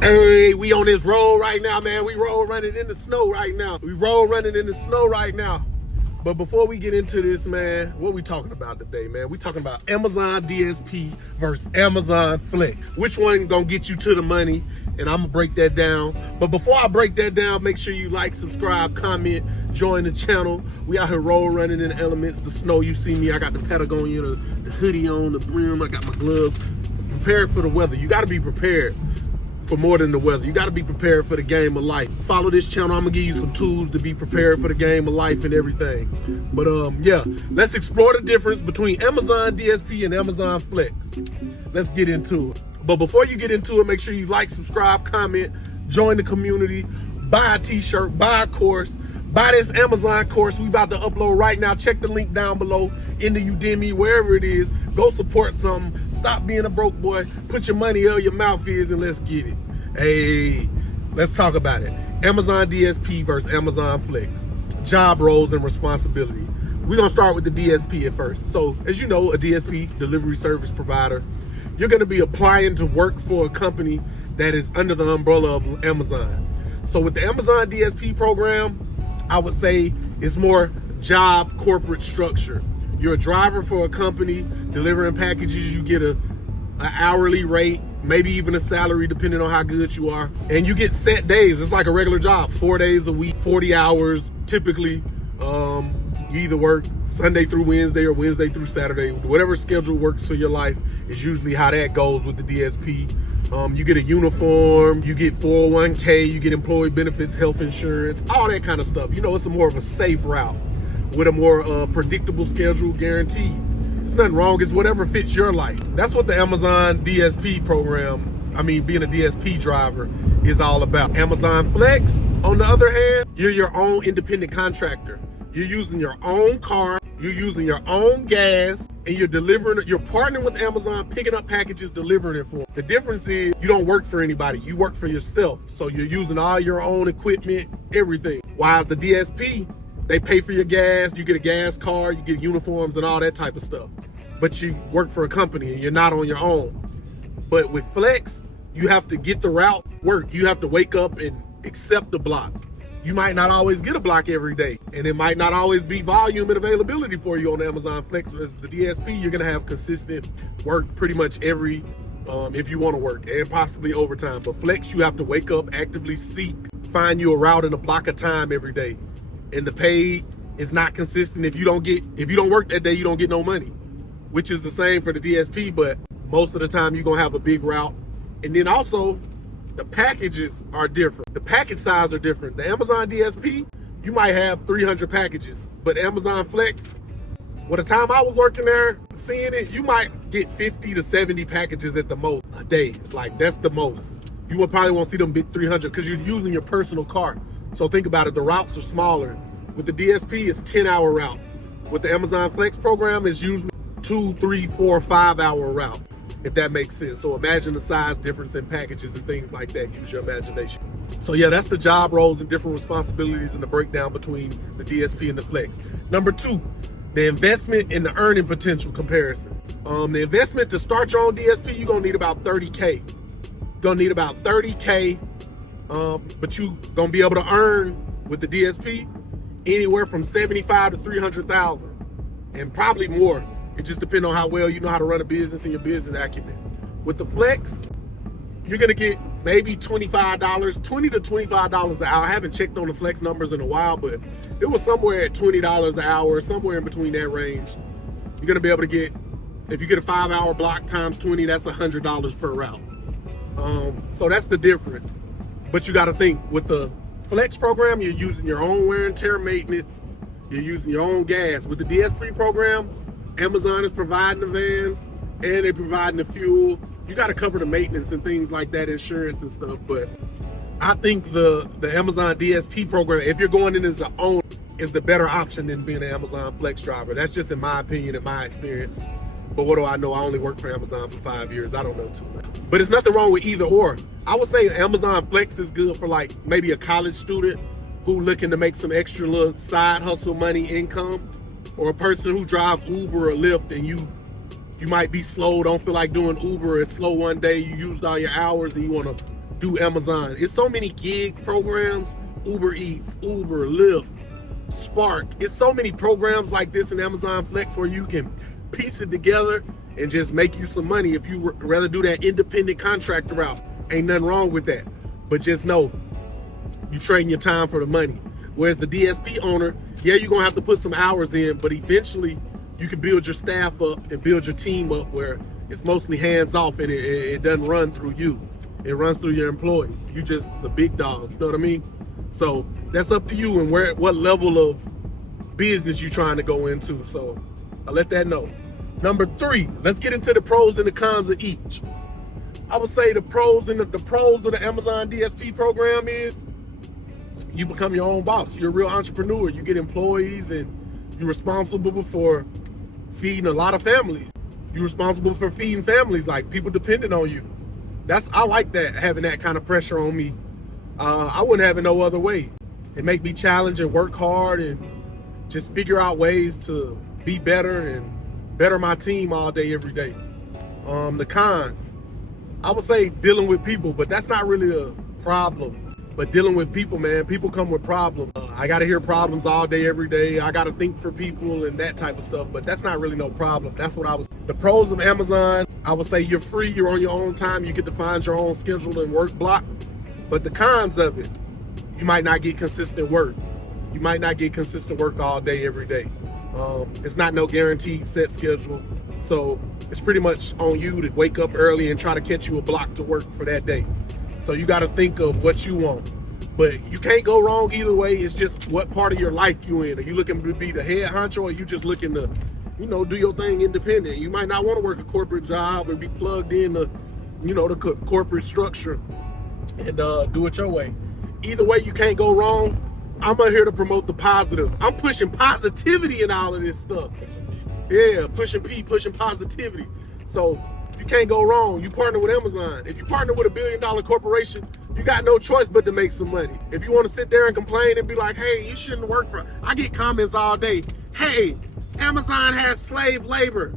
Hey, we on this road right now, man. We roll running in the snow right now. But before we get into this, man, what we talking about today, man? We talking about Amazon DSP versus Amazon Flex. Which one gonna get you to the money? And I'm gonna break that down. But before I break that down, make sure you like, subscribe, comment, join the channel. We out here roll running in the elements, the snow. You see me, I got the Patagonia, the hoodie on, the brim, I got my gloves. Prepared for the weather. You gotta be prepared for more than the weather. You got to be prepared for the game of life. Follow this channel. I'm gonna give you some tools to be prepared for the game of life and everything. But yeah, let's explore the difference between Amazon DSP and Amazon Flex. Let's get into it. But before you get into it, make sure you like, subscribe, comment, join the community, buy a t-shirt, buy a course, buy this Amazon course we about to upload right now. Check the link down below in the Udemy, wherever it is. Go support something. Stop being a broke boy. Put your money where your mouth is and let's get it. Hey, let's talk about it. Amazon DSP versus Amazon Flex. Job roles and responsibility. We're gonna start with the DSP at first. So, as you know, a DSP, delivery service provider, you're gonna be applying to work for a company that is under the umbrella of Amazon. So with the Amazon DSP program, I would say it's more job corporate structure. You're a driver for a company, delivering packages. You get an hourly rate, maybe even a salary, depending on how good you are. And you get set days. It's like a regular job, 4 days a week, 40 hours. Typically, you either work Sunday through Wednesday or Wednesday through Saturday. Whatever schedule works for your life is usually how that goes with the DSP. You get a uniform, you get 401k, you get employee benefits, health insurance, all that kind of stuff. You know, it's more of a safe route with a more predictable schedule, guaranteed. It's nothing wrong, it's whatever fits your life. That's what the Amazon DSP program, being a DSP driver, is all about. Amazon Flex, on the other hand, you're your own independent contractor. You're using your own car, you're using your own gas, and you're partnering with Amazon, picking up packages, delivering it for them. The difference is you don't work for anybody, you work for yourself. So you're using all your own equipment, everything. While the DSP, they pay for your gas, you get a gas card, you get uniforms and all that type of stuff. But you work for a company and you're not on your own. But with Flex, you have to get the route work. You have to wake up and accept the block. You might not always get a block every day, and it might not always be volume and availability for you on Amazon Flex. As the DSP, you're gonna have consistent work pretty much every, if you wanna work, and possibly overtime. But Flex, you have to wake up, actively seek, find you a route and a block of time every day. And the pay is not consistent. If you don't work that day, you don't get no money, which is the same for the DSP, but most of the time you're gonna have a big route. And then also, the packages are different. The package size are different. The Amazon DSP, you might have 300 packages, but Amazon Flex, well, the time I was working there, seeing it, you might get 50 to 70 packages at the most a day. Like, that's the most. You would probably won't see them big 300 because you're using your personal car. So think about it, the routes are smaller. With the DSP, it's 10-hour routes. With the Amazon Flex program, it's usually 2, 3, 4, 5-hour routes, if that makes sense. So imagine the size difference in packages and things like that. Use your imagination. So yeah, that's the job roles and different responsibilities and the breakdown between the DSP and the Flex. Number 2, the investment and the earning potential comparison. The investment to start your own DSP, you're gonna need about 30K. You're gonna need about 30K, but you gonna be able to earn with the DSP anywhere from 75 to 300,000, and probably more. It just depends on how well you know how to run a business and your business acumen. With the Flex, you're gonna get maybe $25, $20 to $25 an hour. I haven't checked on the Flex numbers in a while, but it was somewhere at $20 an hour, somewhere in between that range. You're gonna be able to get, if you get a 5-hour block times 20, that's $100 per route. So that's the difference. But you gotta think, with the Flex program, you're using your own wear and tear maintenance, you're using your own gas. With the DSP program, Amazon is providing the vans and they're providing the fuel. You got to cover the maintenance and things like that, insurance and stuff. But I think the Amazon DSP program, if you're going in as an owner, is the better option than being an Amazon Flex driver. That's just in my opinion and my experience. But what do I know? I only worked for Amazon for 5 years. I don't know too much. But there's nothing wrong with either or. I would say Amazon Flex is good for like maybe a college student who looking to make some extra little side hustle money income, or a person who drive Uber or Lyft and you might be slow, don't feel like doing Uber, it's slow one day, you used all your hours and you want to do Amazon. It's so many gig programs, Uber Eats, Uber, Lyft, Spark. It's so many programs like this in Amazon Flex where you can piece it together and just make you some money. If you rather do that independent contractor route, ain't nothing wrong with that. But just know, you trading your time for the money. Whereas the DSP owner, yeah, you're gonna have to put some hours in, but eventually you can build your staff up and build your team up where it's mostly hands off and it doesn't run through you. It runs through your employees. You just the big dog, you know what I mean? So that's up to you and what level of business you're trying to go into. So I'll let that know. Number 3, let's get into the pros and the cons of each. I would say the pros of the Amazon DSP program is you become your own boss. You're a real entrepreneur. You get employees and you're responsible for feeding a lot of families. You're responsible for feeding families, like people depending on you. I like that, having that kind of pressure on me. I wouldn't have it no other way. It make me challenge and work hard and just figure out ways to be better and better my team all day, every day. The cons, I would say dealing with people, but that's not really a problem. But dealing with people, man, people come with problems. I got to hear problems all day, every day. I got to think for people and that type of stuff, but that's not really no problem. That's what the pros of Amazon, I would say you're free, you're on your own time, you get to find your own schedule and work block. But the cons of it, you might not get consistent work. You might not get consistent work all day, every day. It's not no guaranteed set schedule. So it's pretty much on you to wake up early and try to catch you a block to work for that day. So you got to think of what you want. But you can't go wrong either way. It's just what part of your life you in. Are you looking to be the head honcho, or are you just looking to, do your thing independent? You might not want to work a corporate job or be plugged in the, the corporate structure and do it your way. Either way, you can't go wrong. I'm here to promote the positive. I'm pushing positivity in all of this stuff. Yeah, pushing positivity. So you can't go wrong. You partner with Amazon. If you partner with $1 billion corporation, you got no choice but to make some money. If you want to sit there and complain and be like, hey, you shouldn't work for, I get comments all day. Hey, Amazon has slave labor.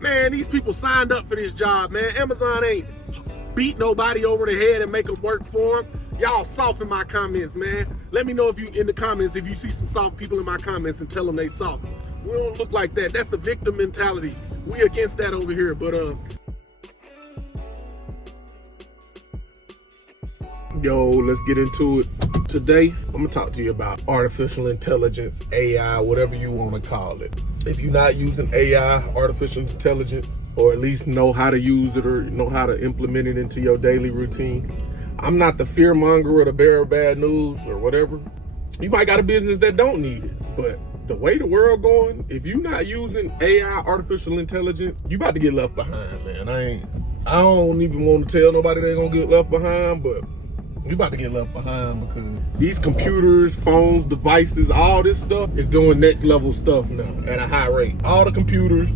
Man, these people signed up for this job, man. Amazon ain't beat nobody over the head and make them work for them. Y'all soft in my comments, man. Let me know if you in the comments, if you see some soft people in my comments and tell them they soft. We don't look like that. That's the victim mentality. We against that over here, but yo, let's get into it. Today, I'm gonna talk to you about artificial intelligence, AI, whatever you wanna call it. If you're not using AI, artificial intelligence, or at least know how to use it or know how to implement it into your daily routine, I'm not the fear monger or the bearer of bad news or whatever. You might got a business that don't need it, but the way the world going, if you're not using AI, artificial intelligence, you about to get left behind, man. I don't even want to tell nobody they're gonna get left behind, but you about to get left behind because these computers, phones, devices, all this stuff is doing next level stuff now at a high rate. All the computers,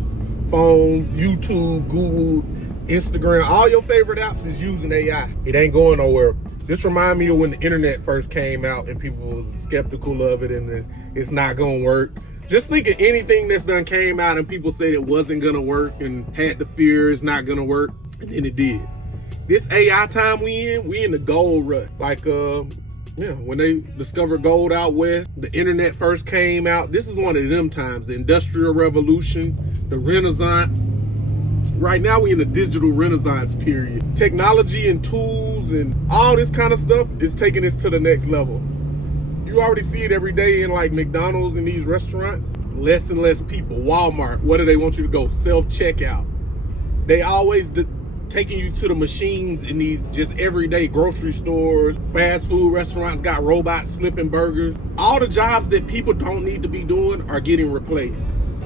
phones, YouTube, Google, Instagram, all your favorite apps is using AI. It ain't going nowhere. This reminds me of when the internet first came out and people was skeptical of it and it's not gonna work. Just think of anything that's done came out and people said it wasn't gonna work and had the fear it's not gonna work, and then it did. This AI time we in the gold rush. Like, when they discovered gold out west, the internet first came out. This is one of them times, the Industrial Revolution, the Renaissance. Right now we in the digital renaissance period. Technology and tools and all this kind of stuff is taking us to the next level. You already see it every day in like McDonald's and these restaurants. Less and less people. Walmart, what do they want you to go? Self-checkout. They always taking you to the machines in these just everyday grocery stores. Fast food restaurants got robots flipping burgers. All the jobs that people don't need to be doing are getting replaced.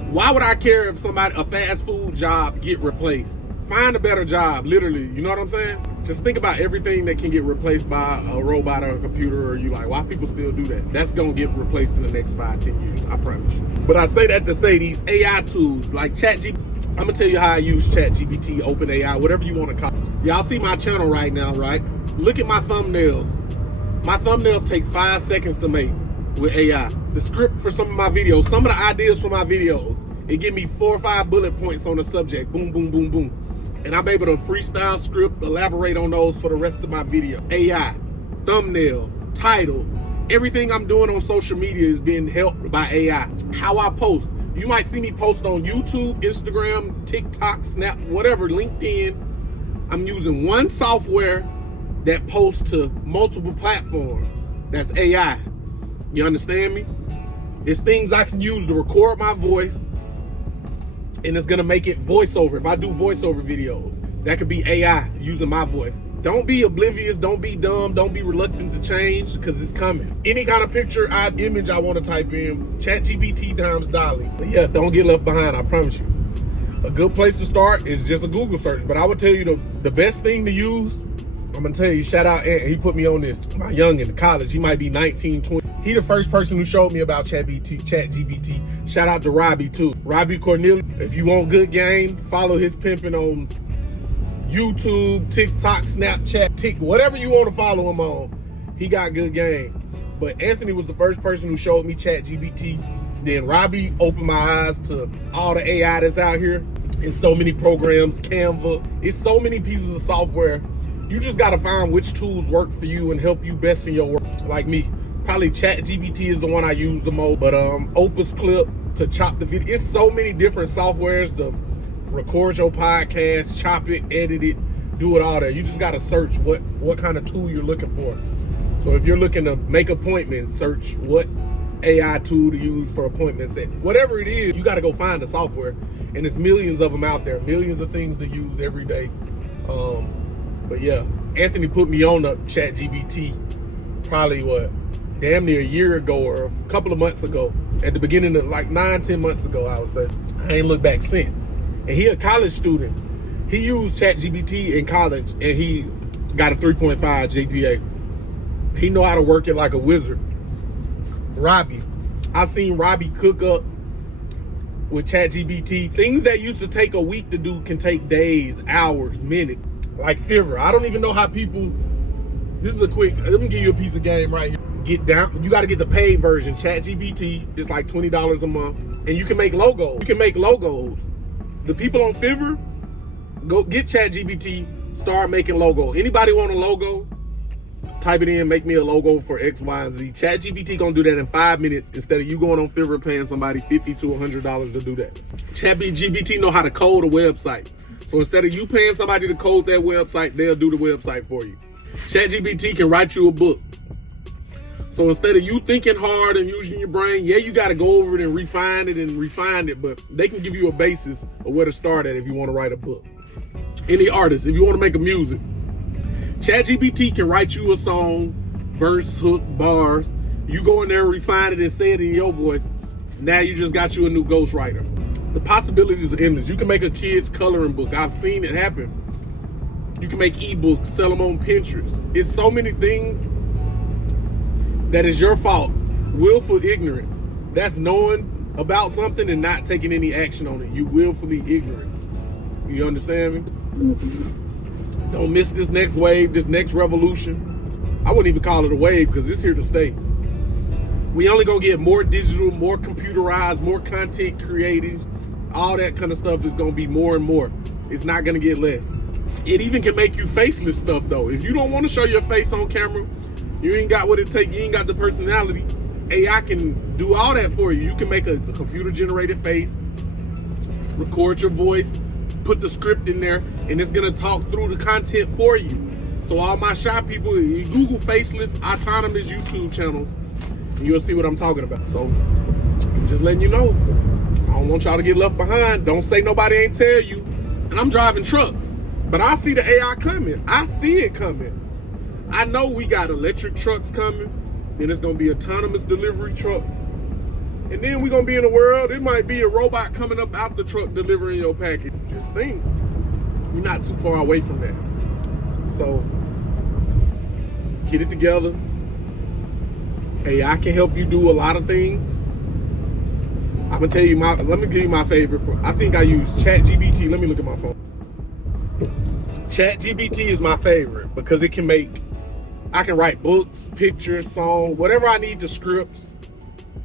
Why would I care if a fast food job get replaced? Find a better job, literally, you know what I'm saying? Just think about everything that can get replaced by a robot or a computer, or you like, why people still do that? That's gonna get replaced in the next 5-10 years, I promise you. But I say that to say these AI tools, like ChatGPT, I'm gonna tell you how I use ChatGPT, OpenAI, whatever you wanna call it. Y'all see my channel right now, right? Look at my thumbnails. My thumbnails take 5 seconds to make with AI. The script for some of my videos, some of the ideas for my videos, it give me 4 or 5 bullet points on the subject. Boom, boom, boom, boom. and I'm able to freestyle script, elaborate on those for the rest of my video. AI, thumbnail, title, everything I'm doing on social media is being helped by AI. How I post. You might see me post on YouTube, Instagram, TikTok, Snap, whatever, LinkedIn. I'm using one software that posts to multiple platforms. That's AI. You understand me? It's things I can use to record my voice, and it's gonna make it voiceover. If I do voiceover videos, that could be AI using my voice. Don't be oblivious, don't be dumb, don't be reluctant to change, because it's coming. Any kind of picture, image I want to type in, ChatGPT times Dolly. But yeah, don't get left behind, I promise you. A good place to start is just a Google search, but I would tell you the best thing to use, I'm gonna tell you, shout out Ant, he put me on this. My young in college, he might be 19, 20. He the first person who showed me about ChatGPT. Shout out to Robbie too. Robbie Cornelius. If you want good game, follow his pimping on YouTube, TikTok, Snapchat, whatever you want to follow him on. He got good game. But Anthony was the first person who showed me ChatGPT. Then Robbie opened my eyes to all the AI that's out here. It's so many programs, Canva. It's so many pieces of software. You just got to find which tools work for you and help you best in your work. Like me, probably ChatGPT is the one I use the most, but Opus Clip to chop the video. It's so many different softwares to record your podcast, chop it, edit it, do it all there. You just got to search what kind of tool you're looking for. So if you're looking to make appointments, search what AI tool to use for appointments. Whatever it is, you got to go find the software. And there's millions of them out there, millions of things to use every day. But yeah, Anthony put me on the ChatGPT probably damn near a year ago or a couple of months ago. At the beginning of like 9-10 months ago, I would say. I ain't looked back since. And he a college student. He used ChatGPT in college and he got a 3.5 GPA. He know how to work it like a wizard. Robbie. I seen Robbie cook up with ChatGPT. Things that used to take a week to do can take days, hours, minutes. Like Fiverr. I don't even know how people, this is a quick, let me give you a piece of game right here. Get down, you got to get the paid version. ChatGPT, it's like $20 a month. And you can make logos. You can make logos. The people on Fiverr, go get ChatGPT, start making logo. Anybody want a logo? Type it in, make me a logo for X, Y, and Z. ChatGPT gonna do that in 5 minutes instead of you going on Fiverr paying somebody $50 to $100 to do that. ChatGPT know how to code a website. So instead of you paying somebody to code that website, they'll do the website for you. ChatGPT can write you a book. So instead of you thinking hard and using your brain, yeah, you got to go over it and refine it, but they can give you a basis of where to start at if you want to write a book. Any artist, if you want to make a music, ChatGPT can write you a song, verse, hook, bars. You go in there, refine it, and say it in your voice. Now you just got you a new ghostwriter. The possibilities are endless. You can make a kid's coloring book. I've seen it happen. You can make ebooks, sell them on Pinterest. It's so many things that is your fault. Willful ignorance. That's knowing about something and not taking any action on it. You willfully ignorant. You understand me? Don't miss this next wave, this next revolution. I wouldn't even call it a wave because it's here to stay. We only gonna get more digital, more computerized, more content created. All that kind of stuff is gonna be more and more. It's not gonna get less. It even can make you faceless stuff though. If you don't want to show your face on camera, you ain't got what it takes, you ain't got the personality, AI can do all that for you. You can make a computer generated face, record your voice, put the script in there, and it's gonna talk through the content for you. So all my shy people, you Google faceless autonomous YouTube channels, and you'll see what I'm talking about. So I'm just letting you know. I don't want y'all to get left behind. Don't say nobody ain't tell you. And I'm driving trucks, but I see the AI coming. I see it coming. I know we got electric trucks coming, then it's gonna be autonomous delivery trucks. And then we're gonna be in a world, it might be a robot coming up out the truck delivering your package. Just think, we're not too far away from that. So, get it together. AI can help you do a lot of things. I'm gonna tell you let me give you my favorite. I think I use ChatGPT. Let me look at my phone. ChatGPT is my favorite because it can I can write books, pictures, songs, whatever I need, the scripts,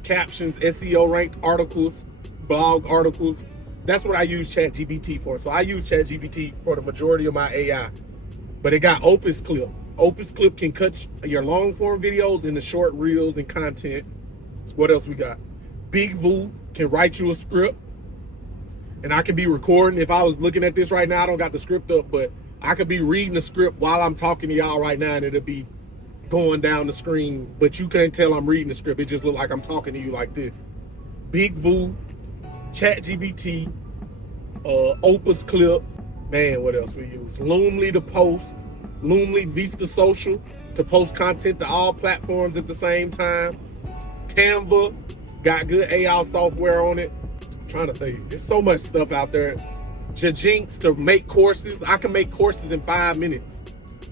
captions, SEO ranked articles, blog articles. That's what I use ChatGPT for. So I use ChatGPT for the majority of my AI. But it got Opus Clip. Opus Clip can cut your long form videos into short reels and content. What else we got? Big Voo can write you a script. And I could be recording. If I was looking at this right now, I don't got the script up, but I could be reading the script while I'm talking to y'all right now, and it'll be going down the screen, but you can't tell I'm reading the script. It just look like I'm talking to you like this. Big Voo, ChatGPT, Opus Clip, man, what else we use? Loomly to post, Loomly Vista Social to post content to all platforms at the same time. Canva, got good AI software on it. I'm trying to think, there's so much stuff out there. Jinx to make courses. I can make courses in 5 minutes.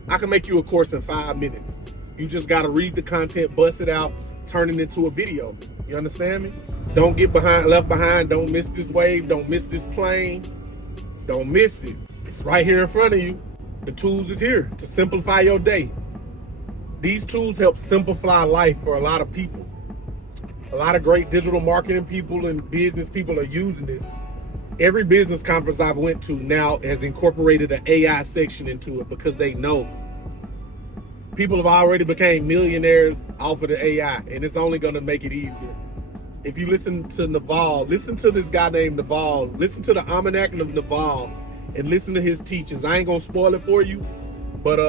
I can make you a course in 5 minutes. You just got to read the content, bust it out, turn it into a video. You understand me? Don't get left behind. Don't miss this wave. Don't miss this plane. Don't miss it. It's right here in front of you. The tools is here to simplify your day. These tools help simplify life for a lot of people. A lot of great digital marketing people and business people are using this. Every business conference I've went to now has incorporated an AI section into it because they know people have already became millionaires off of the AI, and it's only going to make it easier. If you listen to Naval, listen to this guy named Naval, listen to the Almanac of Naval, and listen to his teachings. I ain't going to spoil it for you, but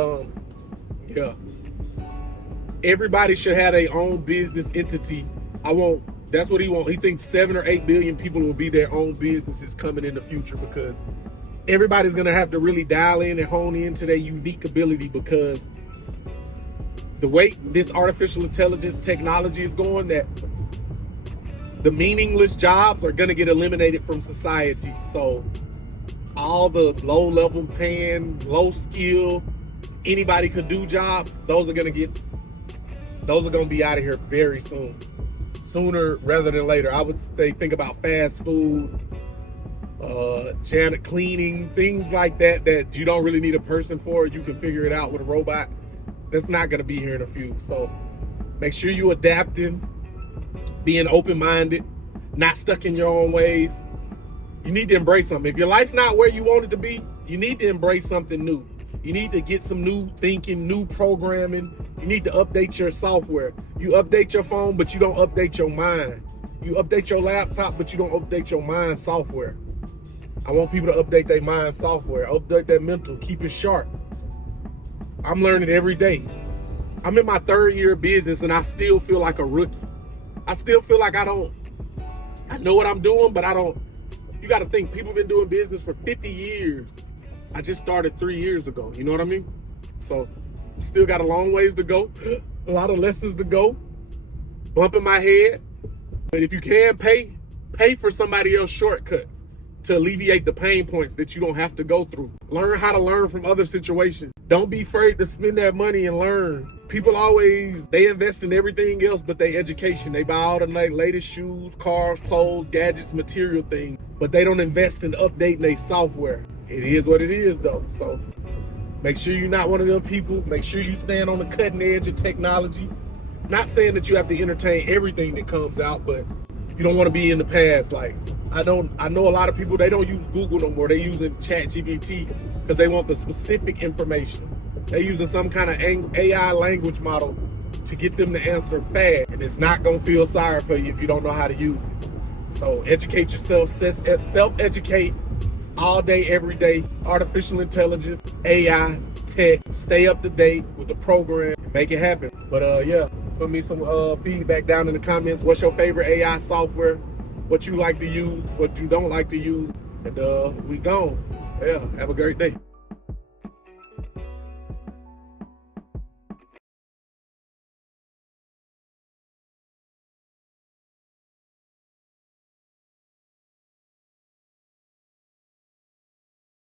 yeah. Everybody should have their own business entity. That's what he wants. He thinks 7 or 8 billion people will be their own businesses coming in the future, because everybody's going to have to really dial in and hone into their unique ability, because the way this artificial intelligence technology is going, that the meaningless jobs are going to get eliminated from society. So all the low level paying, low skill, anybody could do jobs, those are going to be out of here very soon. Sooner rather than later. I would say think about fast food, janitor, cleaning, things like that you don't really need a person for. You can figure it out with a robot. That's not going to be here in a few. So make sure you adapting, being open-minded, not stuck in your own ways. You need to embrace something. If your life's not where you want it to be, you need to embrace something new. You need to get some new thinking, new programming. You need to update your software. You update your phone, but you don't update your mind. You update your laptop, but you don't update your mind software. I want people to update their mind software, update their mental, keep it sharp. I'm learning every day. I'm in my 3rd year of business, and I still feel like a rookie. I still feel like I know what I'm doing, but I don't. You got to think, people have been doing business for 50 years. I just started 3 years ago. You know what I mean? So still got a long ways to go, a lot of lessons to go, bumping my head. But if you can pay for somebody else's shortcuts to alleviate the pain points that you don't have to go through. Learn how to learn from other situations. Don't be afraid to spend that money and learn. People they invest in everything else but their education. They buy all the latest shoes, cars, clothes, gadgets, material things, but they don't invest in updating their software. It is what it is though. So make sure you're not one of them people. Make sure you stand on the cutting edge of technology. Not saying that you have to entertain everything that comes out, but you don't want to be in the past. Like, I know a lot of people, they don't use Google no more. They using ChatGPT because they want the specific information. They using some kind of AI language model to get them to answer fast. And it's not going to feel sorry for you if you don't know how to use it. So educate yourself, self-educate all day, every day. Artificial intelligence, AI, tech, stay up to date with the program, make it happen. But yeah, put me some feedback down in the comments. What's your favorite AI software? What you like to use, what you don't like to use, and we gone. Yeah, have a great day.